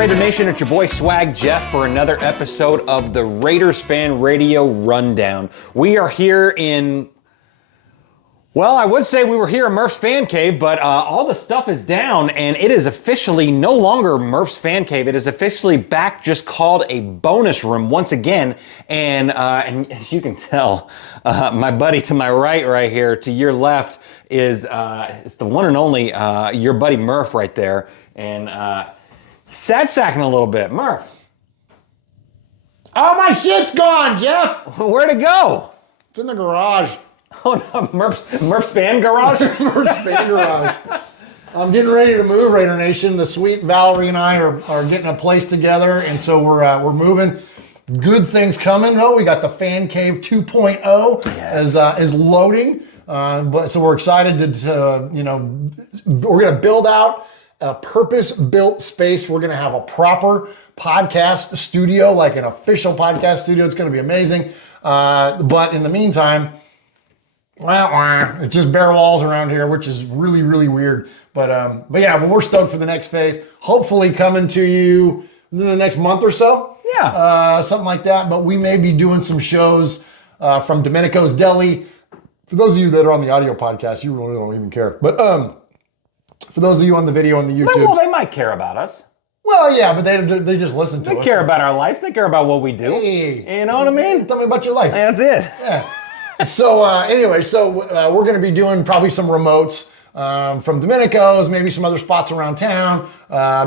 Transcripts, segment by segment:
Raider Nation? It's your boy Swag Jeff for another episode of the Raiders Fan Radio Rundown. We are here in, well, I would say we were here in Murph's Fan Cave, but all the stuff is down and it is officially no longer Murph's Fan Cave. It is officially back, just called a bonus room once again. And as you can tell, my buddy to my right here, to your left, is it's the one and only your buddy Murph right there. And sad sacking a little bit. Murph. Oh, my shit's gone, Jeff. Where'd it go? It's in the garage. Oh no, Murph's Fan Garage? Murph's Fan Garage. I'm getting ready to move, Raider Nation. The sweet Valerie and I are getting a place together, and so we're moving. Good things coming. Oh, we got the Fan Cave 2.0 is loading. So we're excited to we're going to build out a purpose-built space. We're going to have a proper podcast studio, like an official podcast studio. It's going to be amazing. But in the meantime, it's just bare walls around here, which is really, really weird. But yeah, we're stoked for the next phase. Hopefully coming to you in the next month or so. Yeah. Something like that. But we may be doing some shows from Domenico's Deli. For those of you that are on the audio podcast, you really don't even care. But for those of you on the video on the YouTube. Well, they might care about us. Well, yeah, but they just listen to us. They care about our life. They care about what we do. Hey, you know what I mean? Tell me about your life. That's it. Yeah. So anyway, we're going to be doing probably some remotes from Domenico's, maybe some other spots around town,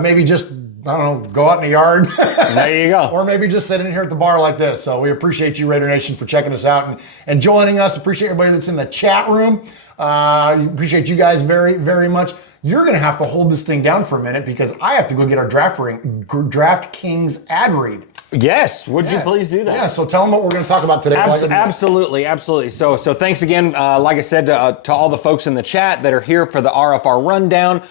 maybe just, I don't know, go out in the yard. There you go. Or maybe just sitting here at the bar like this. So we appreciate you, Raider Nation, for checking us out and joining us. Appreciate everybody that's in the chat room. Appreciate you guys very, very much. You're going to have to hold this thing down for a minute because I have to go get our DraftKings ad read. Yes, would you please do that? Yeah, so tell them what we're going to talk about today. Absolutely. So thanks again, like I said, to all the folks in the chat that are here for the RFR Rundown.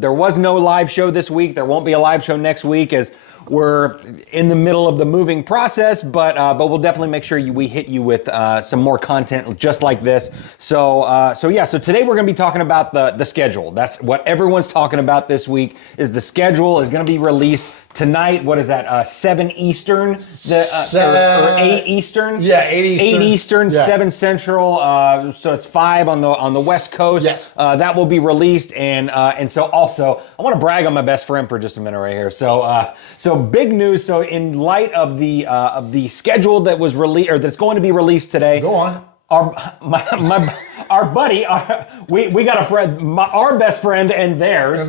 There was no live show this week. There won't be a live show next week as we're in the middle of the moving process, but we'll definitely make sure we hit you with some more content just like this. So today we're going to be talking about the schedule. That's what everyone's talking about this week. Is the schedule is going to be released tonight. What is that? 7 Eastern? Or 8 Eastern? Yeah, 8 Eastern. 8 Eastern, yeah. 7 Central. So it's 5 on the West Coast. Yes. That will be released, and so also I want to brag on my best friend for just a minute right here. So big news. So in light of the schedule that was released or that's going to be released today. Go on. Our buddy, we got a friend, our best friend and theirs,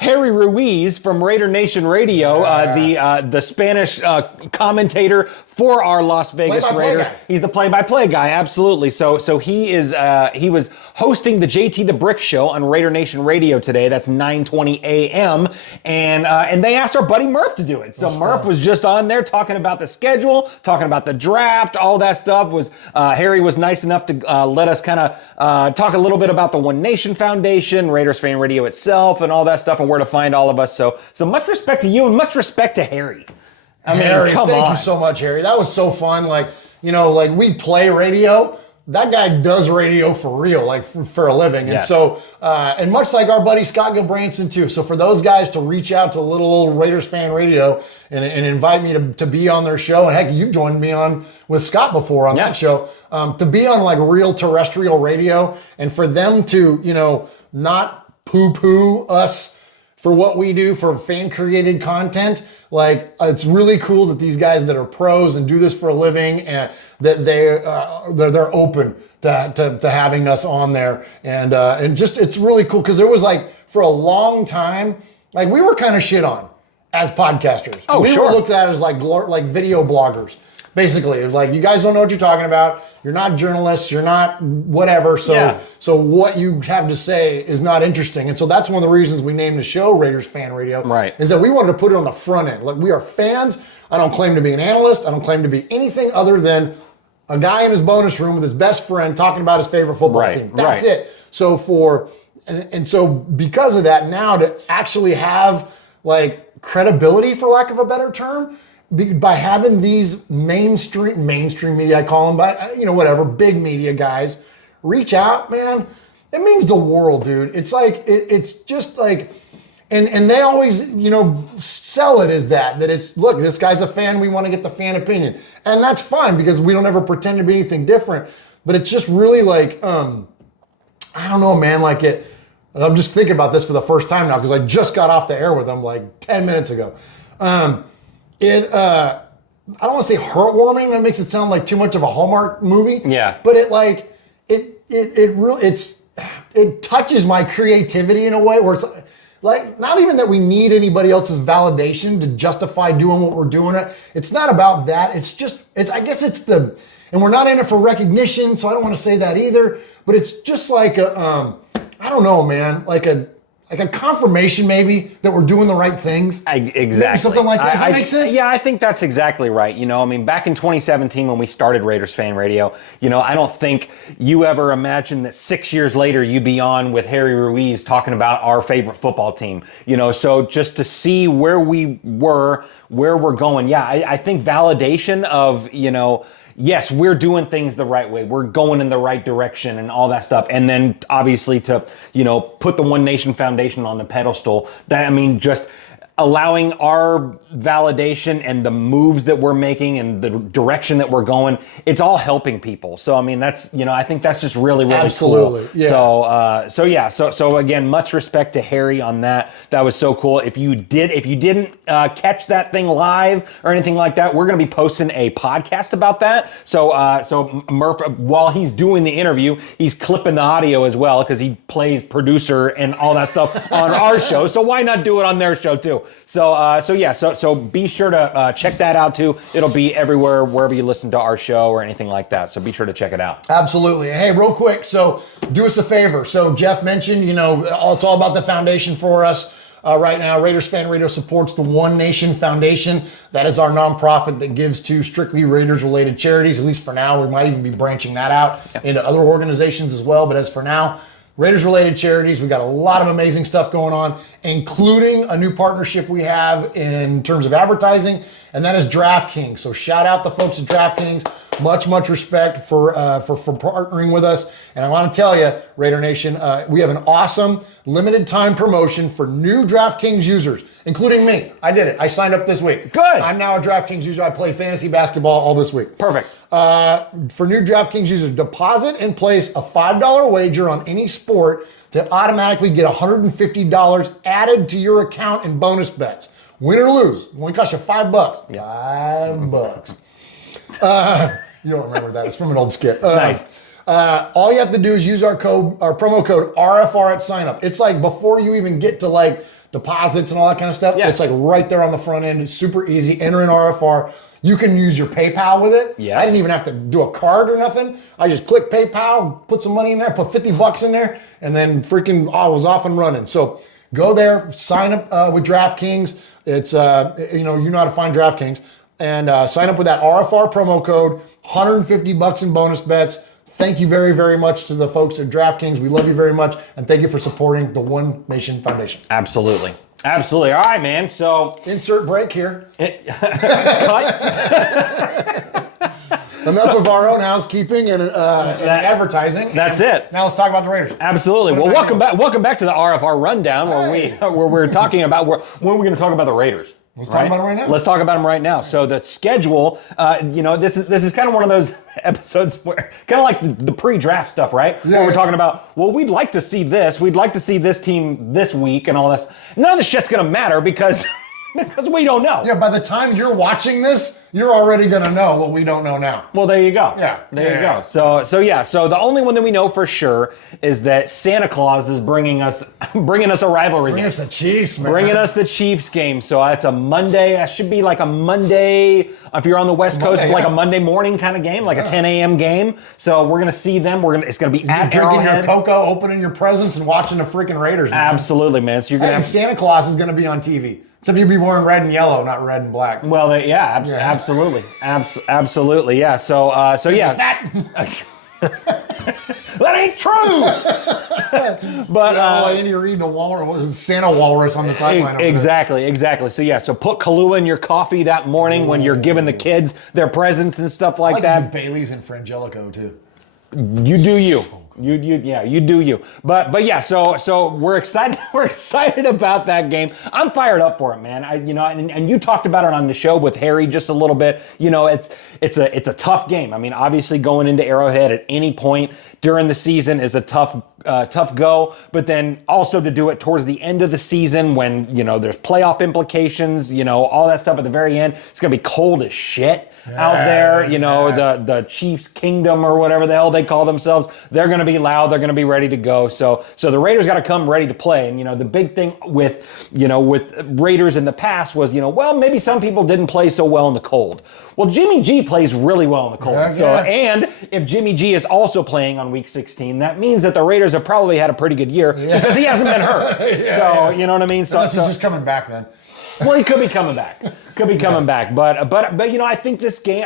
Harry Ruiz from Raider Nation Radio, the Spanish commentator for our Las Vegas Raiders. He's the play-by-play guy, absolutely. So he was hosting the JT the Brick Show on Raider Nation Radio today. That's 9:20 a.m. And they asked our buddy Murph to do it. So Murph was just on there talking about the schedule, talking about the draft, all that stuff. Harry was nice enough to let us kind of talk a little bit about the One Nation Foundation, Raiders Fan Radio itself, and all that stuff, and where to find all of us. So much respect to you and much respect to Harry. Harry, thank you so much, Harry. That was so fun. Like we play radio. That guy does radio for real, like for a living. Yes. And so, and much like our buddy Scott Gilbranson too. So for those guys to reach out to little old Raiders Fan Radio and invite me to be on their show, and heck, you've joined me on with Scott before on that show, to be on like real terrestrial radio, and for them to, not poo-poo us for what we do for fan-created content. Like, it's really cool that these guys that are pros and do this for a living, and that they're open to having us on there, and just it's really cool because there was like for a long time, like we were kind of shit on as podcasters. We were looked at as like video bloggers. Basically, it was like, you guys don't know what you're talking about. You're not journalists. You're not whatever. So what you have to say is not interesting. And so that's one of the reasons we named the show Raiders Fan Radio. Right. Is that we wanted to put it on the front end. Like, we are fans. I don't claim to be an analyst. I don't claim to be anything other than a guy in his bonus room with his best friend talking about his favorite football team. That's it. So so because of that, now to actually have like credibility, for lack of a better term, by having these mainstream media, I call them, but whatever, big media guys reach out, man, it means the world, dude. It's like, it's just like, And they always, sell it as that it's, look, this guy's a fan, we want to get the fan opinion. And that's fine because we don't ever pretend to be anything different. But it's just really like, I don't know, man, I'm just thinking about this for the first time now because I just got off the air with them like 10 minutes ago. I don't want to say heartwarming. That makes it sound like too much of a Hallmark movie. Yeah. But it touches my creativity in a way where it's like, not even that we need anybody else's validation to justify doing what we're doing. It's not about that. And we're not in it for recognition, so I don't want to say that either. But it's just like I don't know, man, like a confirmation maybe that we're doing the right things. Exactly. Maybe something like that. Does that make sense? Yeah, I think that's exactly right. Back in 2017 when we started Raiders Fan Radio, I don't think you ever imagined that 6 years later you'd be on with Harry Ruiz talking about our favorite football team. So just to see where we were, where we're going, yeah, I think validation of, yes, we're doing things the right way. We're going in the right direction and all that stuff. And then obviously to, put the One Nation Foundation on the pedestal, just allowing our validation and the moves that we're making and the direction that we're going, it's all helping people. So, that's, I think that's just really, really Absolutely. cool. Yeah. So again, much respect to Harry on that. That was so cool. If you didn't catch that thing live or anything like that, we're going to be posting a podcast about that. So Murph, while he's doing the interview, he's clipping the audio as well because he plays producer and all that stuff on our show. So why not do it on their show too? So be sure to check that out too. It'll be everywhere, wherever you listen to our show or anything like that. So be sure to check it out. Absolutely. Hey, real quick. So do us a favor. So Jeff mentioned, it's all about the foundation for us. Right now, Raiders Fan Radio supports the One Nation Foundation. That is our nonprofit that gives to strictly Raiders-related charities, at least for now. We might even be branching that out into other organizations as well. But as for now, Raiders-related charities, we got a lot of amazing stuff going on, including a new partnership we have in terms of advertising, and that is DraftKings. So shout out the folks at DraftKings. Much respect for partnering with us. And I want to tell you, Raider Nation, we have an awesome limited time promotion for new DraftKings users, including me. I did it. I signed up this week. Good. I'm now a DraftKings user. I played fantasy basketball all this week. Perfect. For new DraftKings users, deposit and place a $5 wager on any sport to automatically get $150 added to your account in bonus bets. Win or lose, it only costs you $5. $5. You don't remember that. It's from an old skit. Nice. All you have to do is use our promo code RFR at sign up. It's like before you even get to like deposits and all that kind of stuff. Yeah. It's like right there on the front end. It's super easy. Enter in RFR. You can use your PayPal with it. Yes. I didn't even have to do a card or nothing. I just click PayPal, put some money in there, put $50 in there, and then I was off and running. So go there, sign up with DraftKings. It's you know how to find DraftKings, and sign up with that RFR promo code. $150 in bonus bets. Thank you very, very much to the folks at DraftKings. We love you very much, and thank you for supporting the One Nation Foundation. Absolutely. All right, man. So insert break here. Cut. Enough of our own housekeeping and advertising. That's it. Now let's talk about the Raiders. Absolutely. Well, welcome back to the RFR rundown where we're talking about when we're going to talk about the Raiders. Let's talk about them right now. Let's talk about them right now. So the schedule, this is kind of one of those episodes where kind of like the pre-draft stuff, right? Yeah, where we're talking about, well, we'd like to see this. We'd like to see this team this week and all this. None of this shit's going to matter because we don't know. Yeah, by the time you're watching this, you're already going to know what we don't know now. Well, there you go. Yeah. There you go. So the only one that we know for sure is that Santa Claus is bringing us a rivalry game. Bring us the Chiefs, man. Bringing us the Chiefs game. So that's a Monday. That should be like a Monday, if you're on the West Coast, like a Monday morning kind of game, like a 10 a.m. game. So we're going to see them. It's going to be at drinking Arrowhead. your cocoa, opening your presents, and watching the freaking Raiders, man. Absolutely, man. So you're going to have Santa Claus is going to be on TV. Except you'd be wearing red and yellow, not red and black. Well, absolutely. Absolutely, yeah. So yeah. That ain't true. But and you're eating a walrus, Santa walrus on the sideline. Exactly. So yeah. So put Kahlua in your coffee that morning when you're giving the kids their presents and stuff like that. Bailey's and Frangelico too. You do you. You do you. But yeah, so we're excited. We're excited about that game. I'm fired up for it, man. And you talked about it on the show with Harry just a little bit. It's a tough game. I mean, obviously going into Arrowhead at any point during the season is a tough go. But then also to do it towards the end of the season when there's playoff implications, all that stuff at the very end. It's gonna be cold as shit out there. The Chiefs Kingdom or whatever the hell they call themselves. They're going to be loud. They're going to be ready to go. So the Raiders got to come ready to play. And the big thing with Raiders in the past was well, maybe some people didn't play so well in the cold. Well, Jimmy G plays really well in the cold. And if Jimmy G is also playing on week 16, that means that the Raiders have probably had a pretty good year because he hasn't been hurt. You know what I mean? Unless he's just coming back then. Well, he could be coming back. But I think this game.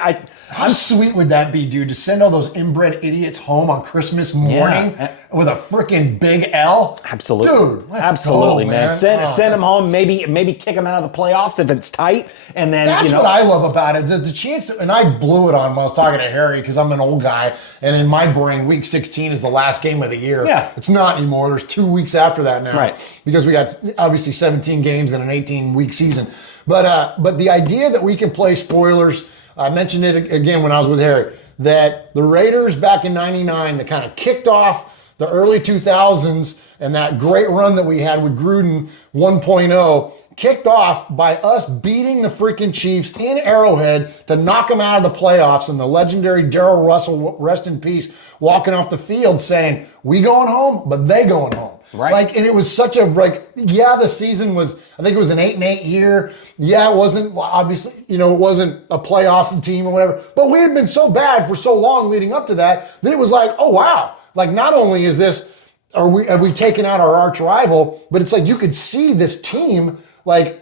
How sweet would that be, dude? To send all those inbred idiots home on Christmas morning with a freaking big L. Absolutely, dude. Absolutely, go, man. Send them home. Maybe kick them out of the playoffs if it's tight, and then that's what I love about it. The chance, and I blew it on when I was talking to Harry because I'm an old guy, and in my brain, week 16 is the last game of the year. Yeah, it's not anymore. There's 2 weeks after that now, right? Because we got obviously 17 games in an 18-week season. But the idea that we can play spoilers, I mentioned it again when I was with Harry, that the Raiders back in '99 that kind of kicked off the early 2000s and that great run that we had with Gruden 1.0 kicked off by us beating the freaking Chiefs in Arrowhead to knock them out of the playoffs, and the legendary Darrell Russell, rest in peace, walking off the field saying, we going home, but they going home. Right. And it was such a, the season was, I think it was an 8-8 year. Yeah, it wasn't, obviously, it wasn't a playoff team or whatever, but we had been so bad for so long leading up to that it was like, oh, wow. Not only is this, have we taken out our arch rival, but it's like you could see this team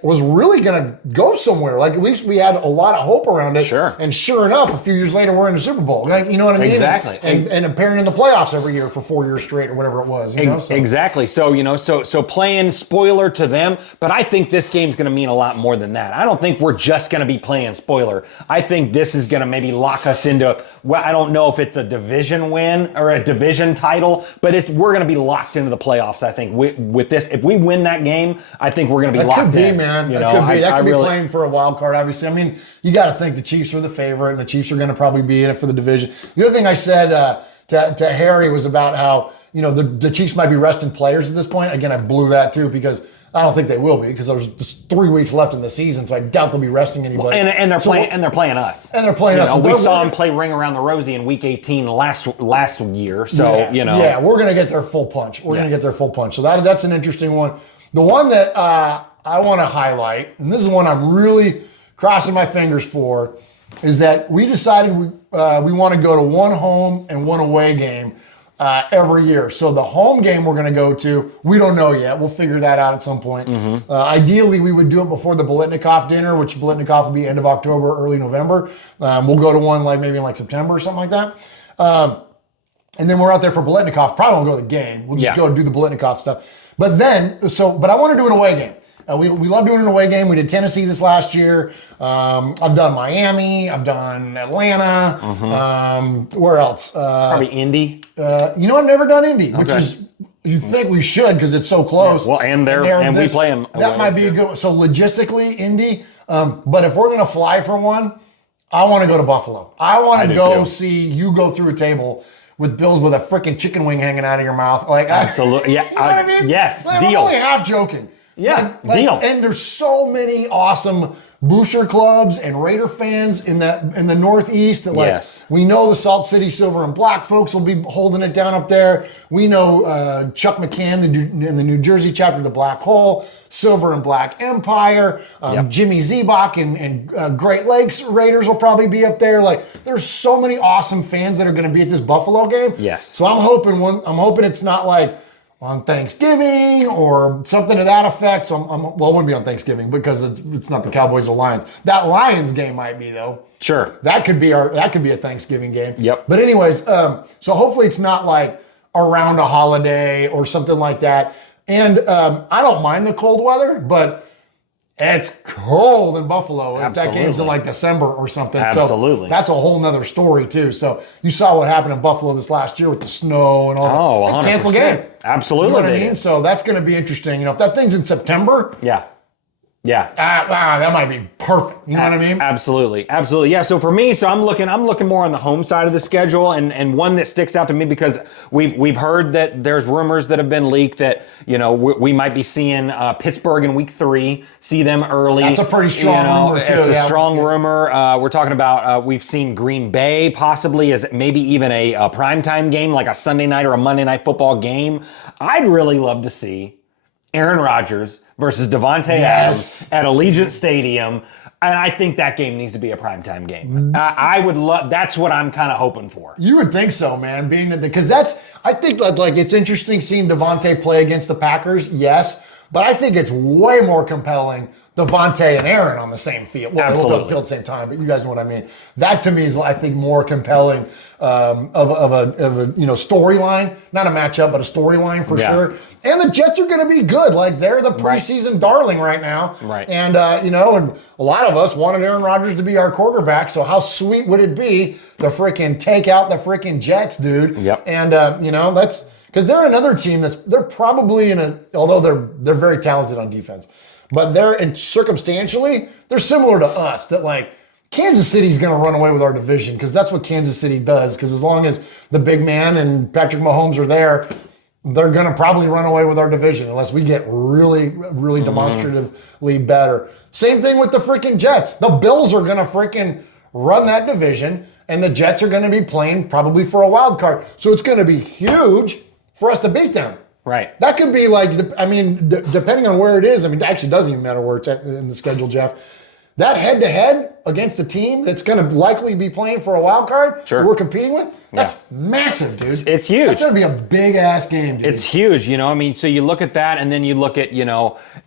was really going to go somewhere. At least we had a lot of hope around it. Sure. And sure enough, a few years later, we're in the Super Bowl. You know what I mean? Exactly. And appearing in the playoffs every year for 4 years straight or whatever it was. Exactly. So playing spoiler to them, but I think this game's going to mean a lot more than that. I don't think we're just going to be playing spoiler. I think this is going to maybe lock us into, I don't know if it's a division win or a division title, but we're going to be locked into the playoffs, I think, with this. If we win that game, I think we're going to be locked in. That could be, man. That could be playing for a wild card, obviously. I mean, you got to think the Chiefs are the favorite, and the Chiefs are going to probably be in it for the division. The other thing I said to Harry was about how, the Chiefs might be resting players at this point. Again, I blew that too because I don't think they will be because there's just 3 weeks left in the season, so I doubt they'll be resting anybody. And they're playing us. And they're playing us. We saw them play Ring Around the Rosie in Week 18 last year. So yeah, we're gonna get their full punch. So that's an interesting one. The one that I want to highlight, and this is one I'm really crossing my fingers for, is that we decided we want to go to one home and one away game every year. So the home game we're going to go to, we don't know yet. We'll figure that out at some point. Mm-hmm. Ideally, we would do it before the Bolitnikoff dinner, which Bolitnikoff will be end of October, early November. We'll go to one maybe in September or something like that. And then we're out there for Bolitnikoff. Probably won't go to the game. We'll just go do the Bolitnikoff stuff. But I want to do an away game. We love doing an away game. We did Tennessee this last year. I've done Miami. I've done Atlanta. Mm-hmm. Where else? Probably Indy. I've never done Indy, which is, you think we should because it's so close. Yeah, well, and we play them. That might be a good one. So logistically, Indy. But if we're going to fly for one, I want to go to Buffalo. I want to go see you go through a table with Bills with a freaking chicken wing hanging out of your mouth. Absolutely. Yeah. You know what I mean? Yes. Deal. I'm only half joking. Yeah. Deal. And there's so many awesome Boucher clubs and Raider fans in the Northeast that we know the Salt City Silver and Black folks will be holding it down up there. We know Chuck McCann in the New Jersey chapter of the Black Hole, Silver and Black Empire, Jimmy Zebach and Great Lakes Raiders will probably be up there. There's so many awesome fans that are going to be at this Buffalo game. Yes. So I'm hoping it's not on Thanksgiving or something to that effect. So it wouldn't be on Thanksgiving because it's not the Cowboys or Lions. That Lions game might be though. Sure. That could be a Thanksgiving game. Yep. But anyways, so hopefully it's not around a holiday or something like that. And I don't mind the cold weather, but It's cold in Buffalo. If that game's in Absolutely. like December or something. Absolutely. So that's a whole nother story too. So you saw what happened in Buffalo this last year with the snow and all. Oh, 100%. Cancel game. Absolutely. You know what I they mean? did. So that's going to be interesting. If that thing's in September, Yeah. Yeah. that might be perfect. You know what I mean? Absolutely, absolutely. Yeah. So for me, I'm looking more on the home side of the schedule, and one that sticks out to me because we've heard that there's rumors that have been leaked that we might be seeing Pittsburgh in week 3, see them early. That's a pretty strong rumor too. It's a strong rumor. We're talking about we've seen Green Bay possibly as maybe even a primetime game, like a Sunday night or a Monday night football game. I'd really love to see Aaron Rodgers versus Devontae Adams at Allegiant Stadium. And I think that game needs to be a primetime game. I would love, that's what I'm kind of hoping for. You would think so, man, being that, because I think like it's interesting seeing Devontae play against the Packers, yes, but I think it's way more compelling Devontae and Aaron on the same field. Well, they won't be on the field at the same time, but you guys know what I mean. That to me is, I think, more compelling of a storyline, not a matchup, but a storyline for sure. And the Jets are going to be good. Like, they're the preseason darling right now. Right. And and a lot of us wanted Aaron Rodgers to be our quarterback. So how sweet would it be to freaking take out the freaking Jets, dude? Yep. And that's because they're another team they're probably although they're very talented on defense. But circumstantially, they're similar to us. That like Kansas City's going to run away with our division because that's what Kansas City does. Because as long as the big man and Patrick Mahomes are there, they're going to probably run away with our division unless we get really, really demonstratively better. Same thing with the freaking Jets. The Bills are going to freaking run that division, and the Jets are going to be playing probably for a wild card. So it's going to be huge for us to beat them. Right. That could be like, depending on where it is. It actually doesn't even matter where it's at in the schedule, Jeff. That head-to-head against a team that's going to likely be playing for a wild card that we're competing with, that's massive, dude. It's huge. That's going to be a big-ass game, dude. It's huge, so you look at that, and then you look at,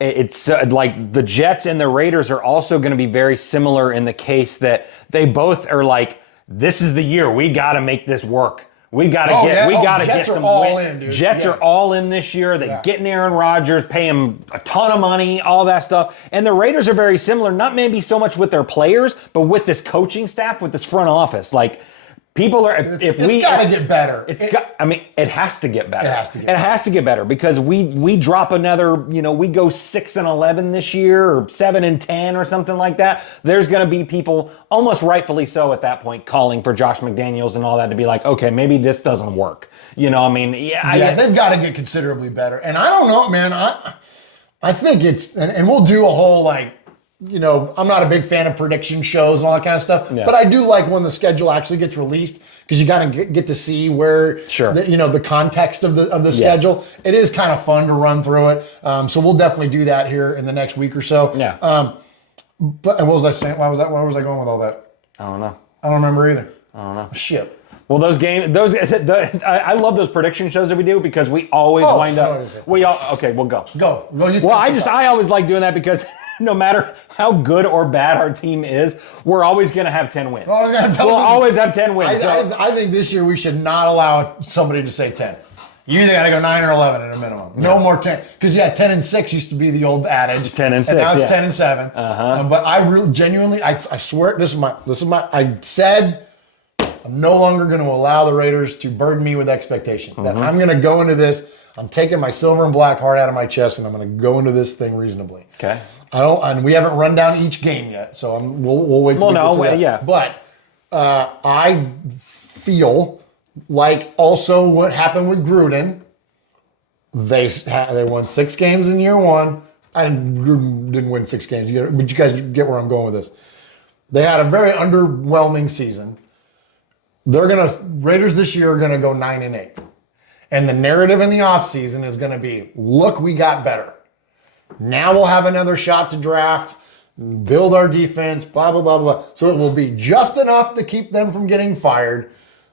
it's like the Jets and the Raiders are also going to be very similar in the case that they both are like, this is the year. We got to make this work. We got to get some wins. Jets are all in this year. They're getting Aaron Rodgers, pay him a ton of money, all that stuff. And the Raiders are very similar, not maybe so much with their players, but with this coaching staff, with this front office. Like, people are, it's got to get better. It has to get better. It has to get better because we drop another, we go 6-11 this year or 7-10 or something like that. There's going to be people, almost rightfully so at that point, calling for Josh McDaniels and all that to be like, okay, maybe this doesn't work. They've got to get considerably better. And I don't know, man. I think it's, and we'll do a whole I'm not a big fan of prediction shows and all that kind of stuff, but I do like when the schedule actually gets released because you got to get to see where, the context of the schedule. It is kind of fun to run through it. So we'll definitely do that here in the next week or so. Yeah. But what was I saying? Why was I going with all that? I don't know. I don't remember either. I don't know. Shit. Well, I love those prediction shows that we do because we always wind up. We'll go. Go. I always like doing that because no matter how good or bad our team is, we're always going to have 10 wins. We'll always have 10 wins. I think this year we should not allow somebody to say 10. You either got to go 9 or 11 at a minimum. No more 10. Because 10-6 used to be the old adage. 10-6. And now it's 10-7. But I really genuinely, I swear, this is my. I said I'm no longer going to allow the Raiders to burden me with expectation. That I'm going to go into this. I'm taking my silver and black heart out of my chest, and I'm going to go into this thing reasonably. Okay. And we haven't run down each game yet, so we'll wait. But I feel like also what happened with Gruden. They won 6 games in year 1. Gruden didn't win 6 games, but you guys get where I'm going with this. They had a very underwhelming season. Raiders this year are gonna go 9-8. And the narrative in the offseason is gonna be, look, we got better. Now we'll have another shot to draft, build our defense, blah, blah, blah, blah. So it will be just enough to keep them from getting fired,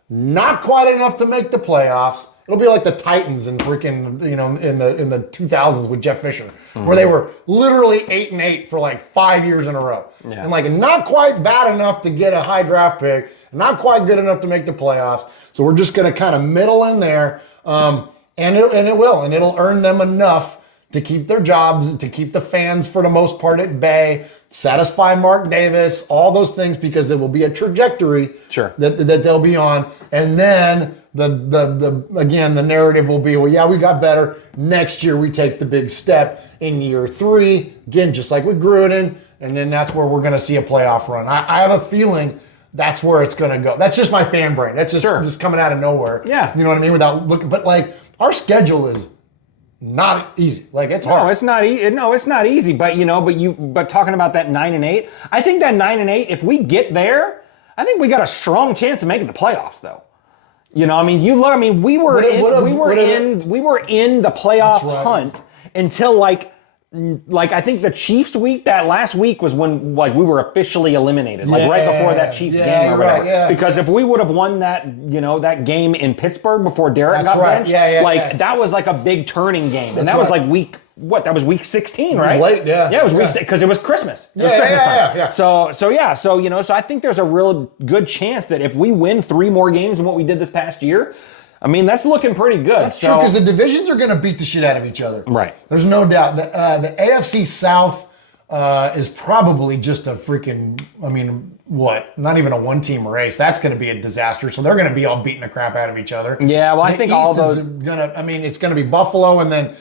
not quite enough to make the playoffs. It'll be like the Titans in freaking, in the 2000s with Jeff Fisher, where they were literally 8-8 for like 5 years in a row. Yeah. And not quite bad enough to get a high draft pick, not quite good enough to make the playoffs. So we're just going to kind of middle in there, and it'll earn them enough to keep their jobs, to keep the fans for the most part at bay, satisfy Mark Davis, all those things, because there will be a trajectory that they'll be on. And then the narrative will be, well, yeah, we got better. Next year we take the big step in year 3, again, just like with Gruden, and then that's where we're going to see a playoff run. I have a feeling that's where it's going to go. That's just my fan brain. That's just coming out of nowhere. Yeah. You know what I mean? Without looking, but like our schedule is not easy. Like it's hard. No, it's not easy. No, it's not easy. But but talking about that 9-8, I think that 9-8, if we get there, I think we got a strong chance of making the playoffs, though. You know, I mean, you look. I mean, we were in the playoff hunt until like I think the Chiefs week, that last week was when like we were officially eliminated, like right before that Chiefs game or whatever. Right, because if we would have won that, that game in Pittsburgh before Derek got benched, that was like a big turning game, and that was like week. That was week 16, right? It was late, yeah. Yeah, it was week 6 because it was Christmas. It was Christmas time. So I think there's a real good chance that if we win 3 more games than what we did this past year, I mean, that's looking pretty good. That's true, because the divisions are going to beat the shit out of each other. Right. There's no doubt. The AFC South is probably just a freaking, not even a one-team race. That's going to be a disaster. So they're going to be all beating the crap out of each other. Yeah, well, I think East all those... it's going to be Buffalo and then,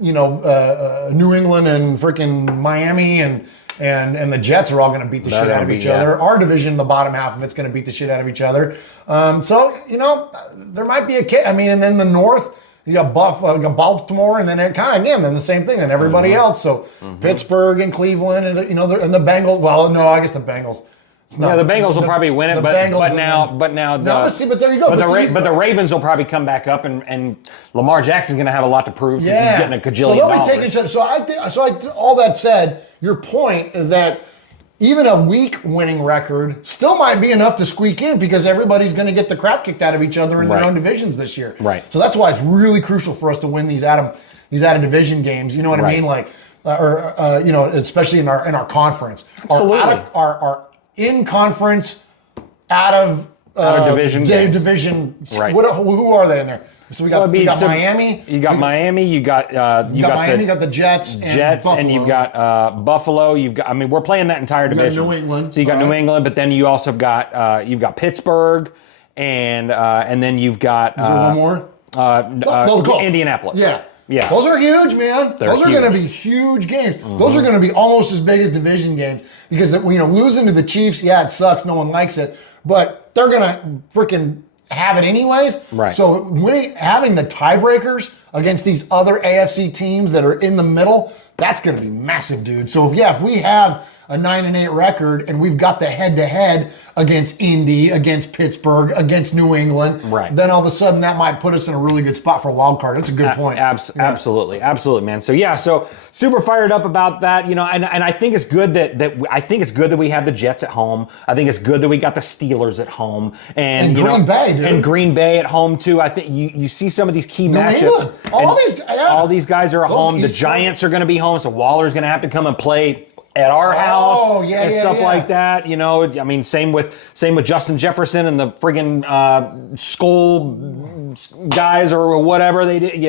New England and freaking Miami and the Jets are all going to beat the shit out of each other. Our division, the bottom half of it's going to beat the shit out of each other. There might be a kid. And then the North, you got Baltimore, and then it then the same thing. Then everybody else. So Pittsburgh and Cleveland, and and the Bengals. Well, no, I guess the Bengals. The Bengals will probably win it, but there you go. But the Ravens will probably come back up, and Lamar Jackson's going to have a lot to prove since he's getting a gajillion dollars. So they'll be taking each other. So all that said, your point is that even a weak winning record still might be enough to squeak in, because everybody's going to get the crap kicked out of each other in their own divisions this year. Right. So that's why it's really crucial for us to win these out of division games. You know what I mean? Like, especially in our conference. Absolutely. Our in conference, out of division games. Division. Right. Who are they in there? So we got Miami. You got Miami. You got Miami. You got the Jets. And you've got Buffalo. You've got. We're playing that entire division. New England. So you got New England, but then you also got you've got Pittsburgh, and then you've got. Is there one more? Indianapolis. Yeah. Yeah. Those are huge, man. Those are going to be huge games. Those are going to be almost as big as division games, because losing to the Chiefs, it sucks. No one likes it, but they're going to freaking have it anyways. Right. So having the tiebreakers against these other AFC teams that are in the middle, that's going to be massive, dude. So if we have a 9-8 record and we've got the head-to-head against Indy, against Pittsburgh, against New England, then all of a sudden that might put us in a really good spot for a wild card. That's a good point. Absolutely, man. So super fired up about that. And I think it's good that we have the Jets at home. I think it's good that we got the Steelers at home, and Green Bay, dude. And Green Bay at home too. I think you see some of these key matchups. All these guys are at home. The Giants are going to be home, so Waller's going to have to come and play at our house and stuff like that. Same with Justin Jefferson and the friggin' skull guys or whatever they did,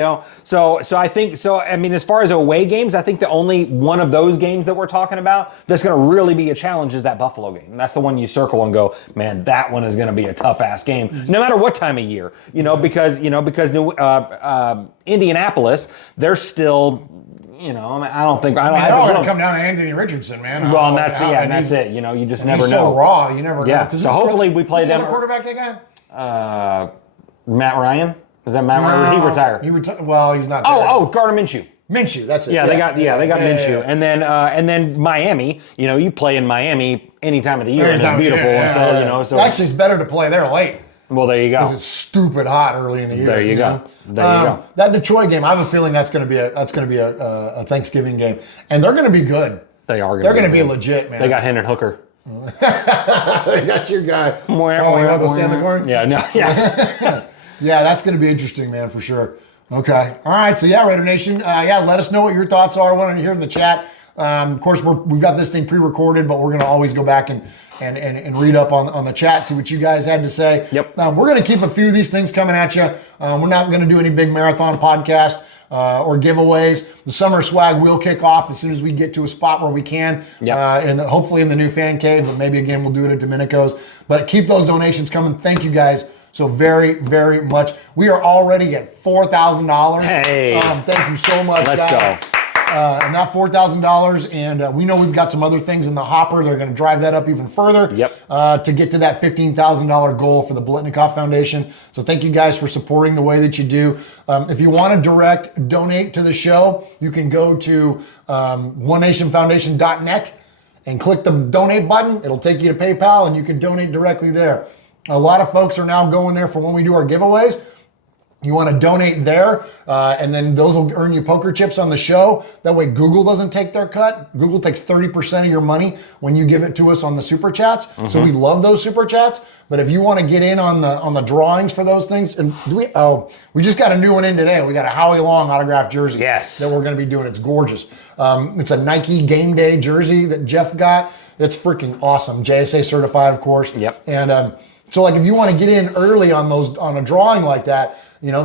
So I think as far as away games, I think the only one of those games that we're talking about that's going to really be a challenge is that Buffalo game. And that's the one you circle and go, man, that one is going to be a tough ass game, no matter what time of year, because Indianapolis, they're still. I don't think I don't want to come down to Anthony Richardson, man. Well, that's it. You just never know. He's so raw, you never know. Yeah. So hopefully we play them. Who's the quarterback they got? Matt Ryan. Is that Matt Ryan? He retired. Well, he's not. Gardner Minshew. Minshew, that's it. Yeah, they got Minshew, and then Miami. You play in Miami any time of the year, and it's beautiful. So actually, it's better to play there late. Well, there you go. Because it's stupid hot early in the year. There you go. There you go. That Detroit game, I have a feeling that's going to be a Thanksgiving game, and they're going to be good. They are. They're going to be legit, man. They got Hendon Hooker. They got your guy. You want to go stand in the corner? Yeah. No. Yeah. Yeah, that's going to be interesting, man, for sure. Okay. All right. So Raider Nation. Let us know what your thoughts are. I want to hear in the chat. Of course, we've got this thing pre-recorded, but we're going to always go back and read up on the chat, see what you guys had to say. Yep. We're going to keep a few of these things coming at you. We're not going to do any big marathon podcast. or giveaways. The summer swag will kick off as soon as we get to a spot where we can, and hopefully in the new fan cave, but maybe again we'll do it at Domenico's. But keep those donations coming. Thank you guys so very, very much. We are already at $4,000. Hey, thank you so much, let's guys. go. And that $4,000, and we know we've got some other things in the hopper that are going to drive that up even further to get to that $15,000 goal for the Blitnikoff Foundation. So thank you guys for supporting the way that you do. If you want to direct donate to the show, you can go to onenationfoundation.net and click the donate button. It'll take you to PayPal, and you can donate directly there. A lot of folks are now going there for when we do our giveaways. You want to donate there, and then those will earn you poker chips on the show. That way Google doesn't take their cut. Google takes 30% of your money when you give it to us on the Super Chats. So we love those Super Chats. But if you want to get in on the drawings for those things, and we just got a new one in today. We got a Howie Long autographed jersey that we're going to be doing. It's gorgeous. It's a Nike game day jersey that Jeff got. It's freaking awesome. JSA certified, of course. And so like if you want to get in early on a drawing like that,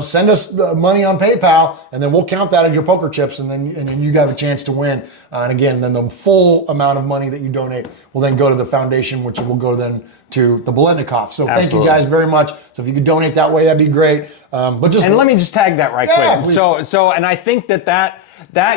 send us money on PayPal, and then we'll count that as your poker chips, and then you have a chance to win. And again, then the full amount of money that you donate will then go to the foundation, which will go then to the Blitnikoff. So thank you guys very much. So if you could donate that way, that'd be great. But let me just tag that right quick. Please. So, and I think that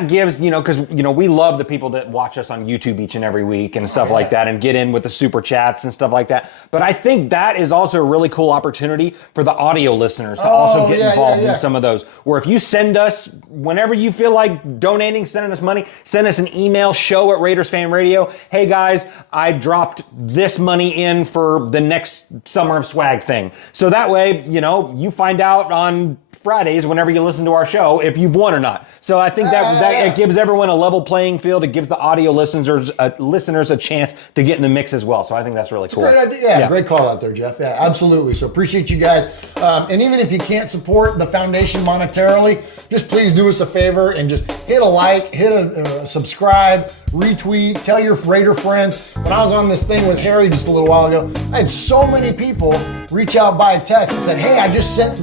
gives, because, we love the people that watch us on YouTube each and every week and stuff like that, and get in with the super chats and stuff like that. But I think that is also a really cool opportunity for the audio listeners to also get involved in some of those. Where if you send us, whenever you feel like donating, sending us money, send us an email, show@RaidersFanRadio. Hey guys, I dropped this money in for the next Summer of Swag thing. So that way, you find out on Fridays whenever you listen to our show if you've won or not. So I think that it gives everyone a level playing field. It gives the audio listeners a chance to get in the mix as well. So I think that's really cool. Great idea. Great call out there, Jeff. Yeah, absolutely. So appreciate you guys. And even if you can't support the foundation monetarily, just please do us a favor and just hit a like, hit a subscribe, retweet, tell your Raider friends. When I was on this thing with Harry just a little while ago, I had so many people reach out by text and said, "Hey, I just sent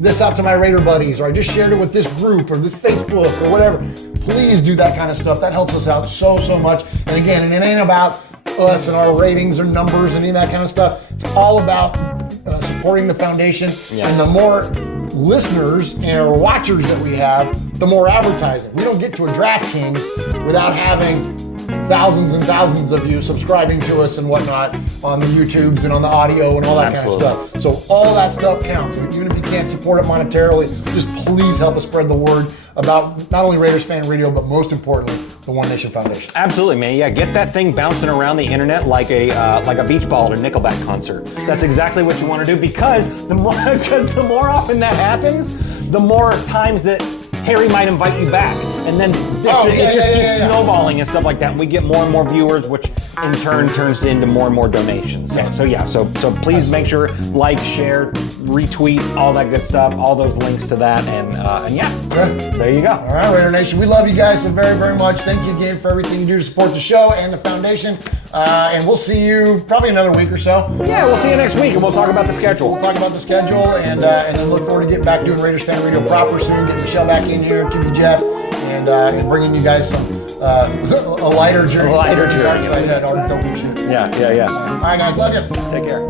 this out to my Raider buddies, or I just shared it with this group or this Facebook or whatever." Please do that kind of stuff. That helps us out so much. And again, it ain't about us and our ratings or numbers and any of that kind of stuff. It's all about supporting the foundation. And the more listeners or watchers that we have, the more advertising. We don't get to a DraftKings without having thousands and thousands of you subscribing to us and whatnot on the YouTubes and on the audio and all that kind of stuff. So all that stuff counts. Even if you can't support it monetarily, just please help us spread the word about not only Raiders Fan Radio, but most importantly, the One Nation Foundation. Absolutely, man. Yeah, get that thing bouncing around the internet like a beach ball at a Nickelback concert. That's exactly what you want to do, because the more often that happens, the more times that Harry might invite you back, and then it just keeps snowballing and stuff like that. And we get more and more viewers, which in turn turns into more and more donations. So please make sure, like, share, retweet, all that good stuff, all those links to that, and there you go. All right, Raider Nation, we love you guys so very, very much. Thank you again for everything you do to support the show and the foundation. And we'll see you probably another week or so. Yeah, we'll see you next week, and we'll talk about the schedule. We'll talk about the schedule, and then look forward to getting back doing Raiders Fan Radio proper soon, getting Michelle back in here, QB Jeff, and bringing you guys some a lighter journey. Yeah. All right, guys, love you. Take care.